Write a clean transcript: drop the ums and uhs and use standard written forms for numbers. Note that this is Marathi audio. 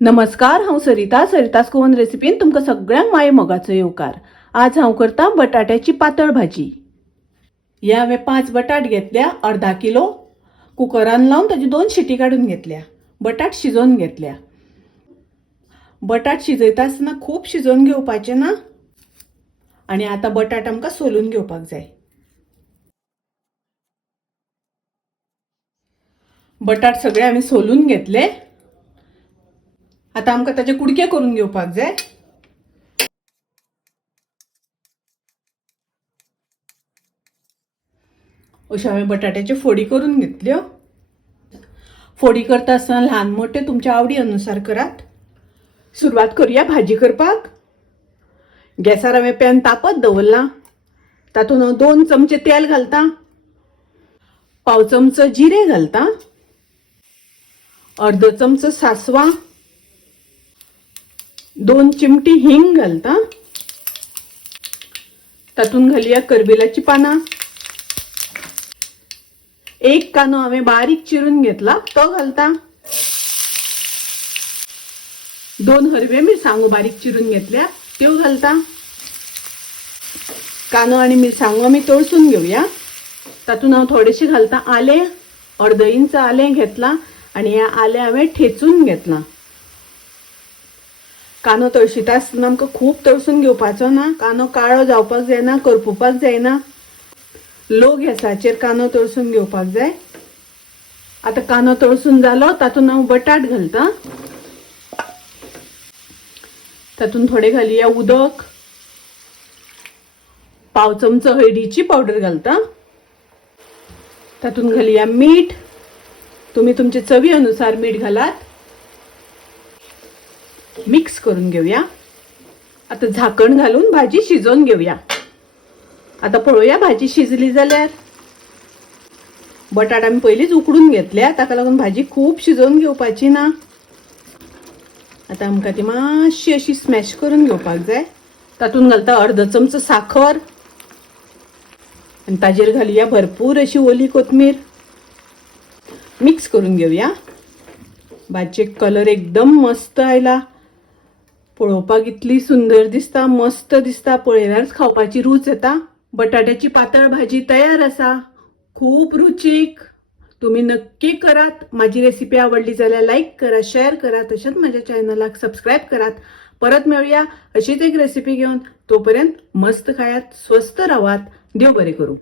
नमस्कार, हांव सरितास कोवन रेसिपीन तुमकां सगळ्यांक माये मोगाचो येवकार। आज हांव करता बटाट्याची पातळ भाजी। हे हांवें 5 बटाट घेतल्या, अर्धा किलो कुकरान लावन ताजी 2 शिटी काढून घेतल्या। बटाट शिजोवन घेतल्या। बटाट शिजयता आसतना खूब शिजोवन घेवपाचे ना आणि आता बटाट आमकां सोलून घेवपाक जाय। बटाट सगळे हांवें सोलून घेतले। आता आमकां ताजे कुडके करून घेवपाक जाय। अशा हांवें बटाट्याची फोडी करून घेतल्यो। फोडी करता आसतना ल्हान मोठे तुमच्या आवडी अनुसार करात। सुरवात करूया भाजी करपाक। गॅसार हांवें पॅन तापत दवरला। तातूंत हांव 2 चमचे तेल घालता, पाव चमचो जिरे घालता, अर्धो चमचो सासवां, 2 चिमटी हिंग घालता, तातूंत घालुया करबिलाची पानां, 1 कांदो हांवें बारीक चिरून घेतला तो घालता, 2 हरवे मिरसांगो बारीक चिरून घेतल्या त्यो घालता। कांदो आणि मिरसांगो आमी तळसून घेवया। तातूंत हांव थोडेशे घालता आले, अर्ध इंच आलें घेतला आणि हे आलें हांवें ठेचून घेतला। कांदो तळशिता आसतना आमकां खूब तळसून घेवपाचो ना, कांदो काळो जावपाक जायना, करपुपाक जायना। लो गॅसाचेर कांदो तळसून घेवपाक जाय। आता कांदो तळसून जालो, तातूंत हांव बटाट घालता। तातूंत थोडे घालुया उदक, पाव चमचो हळदीची पावडर घालता, तातूंत घालुया मीठ, तुम्ही तुमचे चवी अनुसार मीठ घालात। मिक्स करून घेऊया। आता झाकण घालून भाजी शिजवून घेऊया। आता पळोवया भाजी शिजली जाल्यार। बटाट आमी पयलींच उकडून घेतल्या, ताका लागून भाजी खूब शिजवून घेवपाची ना। आता आमकां ती मातशी अशी स्मॅश करून घेवपाक जाय। तातूंत घालता अर्धो चमचो साखर आणि ताजेर घालुया भरपूर अशी ओली कोथमीर। मिक्स करून घेऊया। भाजयेक कलर एकदम मस्त आयला। पळोवपाक इतली सुंदर दिसता, मस्त दिसता, पळयल्यारच खावपाची रूच येता। बटाट्याची पातळ भाजी तयार आसा। खूप रुचीक। तुम्ही नक्की करात। माझी रेसिपी आवडली जाल्यार लाईक करा, शेअर करा, तसेच माझ्या चॅनलला सबस्क्राईब करात। परत मिळूया अशीच एक रेसिपी घेऊन। तोपर्यंत मस्त खायात, स्वस्त राहात, देव बरे करू।